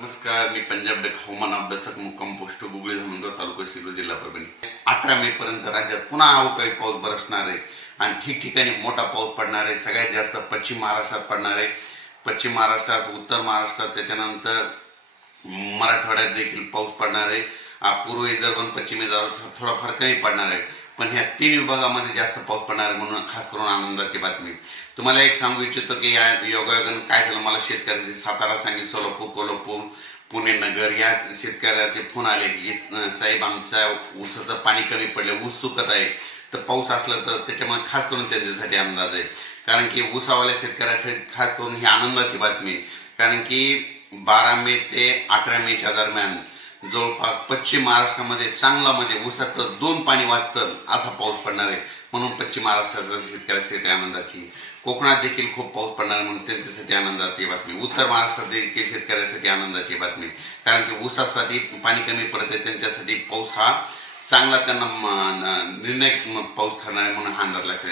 नमस्कार मी पंजाब डेक हवामान अभ्यासक मुक्काम पोस्ट बुगळी धनगर तालुका सिल्लो जिल्हा परभणी अठरा मे पर्यंत राज्यात पुन्हा अवकाळी पाऊस बरसणार आहे आणि ठिकठिकाणी मोठा पाऊस पडणार आहे सगळ्यात जास्त पश्चिम महाराष्ट्रात पडणार आहे पश्चिम महाराष्ट्रात उत्तर महाराष्ट्रात त्याच्यानंतर मराठवाड्यात देखील पाऊस पडणार आहे पूर्व पण पश्चिम जाऊ थोडाफार कमी पडणार आहे पण ह्या तीन विभागामध्ये जास्त पाऊस पडणार म्हणून खास करून आनंदाची बातमी तुम्हाला एक सांगू इच्छितो की या योगायोगानं काय झालं मला शेतकऱ्याची सातारा सांगली सोलापूर कोल्हापूर पुणे नगर या शेतकऱ्याचे फोन आले की साहेब आमच्या ऊसाचं पाणी कमी पडलं ऊस सुकत आहे तर पाऊस असला तर त्याच्यामुळे खास करून त्यांच्यासाठी अंदाज आहे कारण की ऊसावाल्या शेतकऱ्यासाठी खास करून ही आनंदाची बातमी आहे कारण की बारा मे ते अठरा मेच्या दरम्यान जवळपास पश्चिम महाराष्ट्रामध्ये चांगला म्हणजे ऊसाचं दोन पाणी वाचतं असा पाऊस पडणार आहे म्हणून पश्चिम महाराष्ट्राचा शेतकऱ्यासाठी आनंदाची कोकणात देखील खूप पाऊस पडणार आहे म्हणून त्यांच्यासाठी आनंदाची बातमी उत्तर महाराष्ट्रात देखील शेतकऱ्यासाठी आनंदाची बातमी कारण की ऊसासाठी पाणी कमी पडत आहे त्यांच्यासाठी पाऊस हा चांगला त्यांना निर्णायक पाऊस ठरणार आहे म्हणून हा अंदाज लागतो